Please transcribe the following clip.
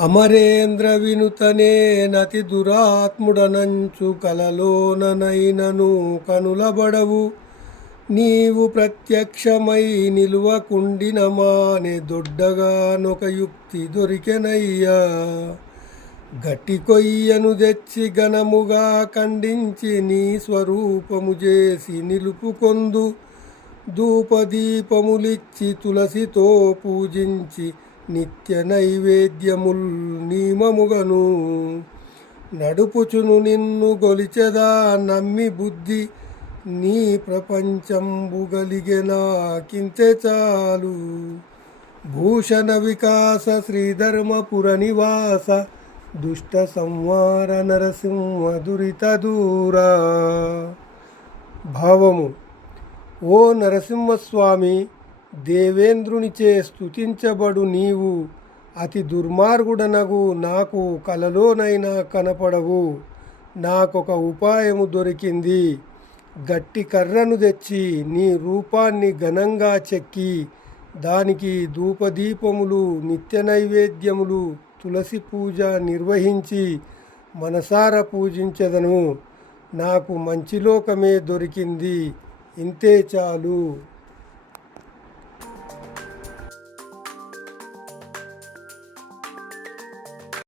అమరేంద్ర వినుతనే నతి దురాత్ముడనంచు కలలోననైనను కనులబడవు. నీవు ప్రత్యక్షమై నిలువకుండిన మానే దొడ్డగానొక యుక్తి దొరికెనయ్యా. గట్టి కొయ్యను తెచ్చి ఘనముగా ఖండించి నీ స్వరూపము చేసి నిలుపుకొందు. ధూపదీపములిచ్చి తులసితో పూజించి నిత్య నైవేద్యముల్ నియమముగను. నడుపుచును నిన్ను గొలిచెదా నమ్మి బుద్ధి. నీ ప్రపంచంబు గలిగెనాకింతే చాలు. భూషణ వికాస శ్రీధర్మపుర నివాస దుష్ట సంహార నరసింహ దురిత దూరా. భావము: ఓ నరసింహస్వామి, దేవేంద్రునిచే స్తుతించబడు నీవు అతి దుర్మార్గుడనగు నాకు కలలోనైనా కనపడవు. నాకొక ఉపాయము దొరికింది. గట్టి కర్రను తెచ్చి నీ రూపాన్ని ఘనంగా చెక్కి దానికి ధూపదీపములు నిత్య నైవేద్యములు తులసి పూజ నిర్వహించి మనసారా పూజించెదను. నాకు మంచి లోకమే దొరికింది. ఇంతే చాలు.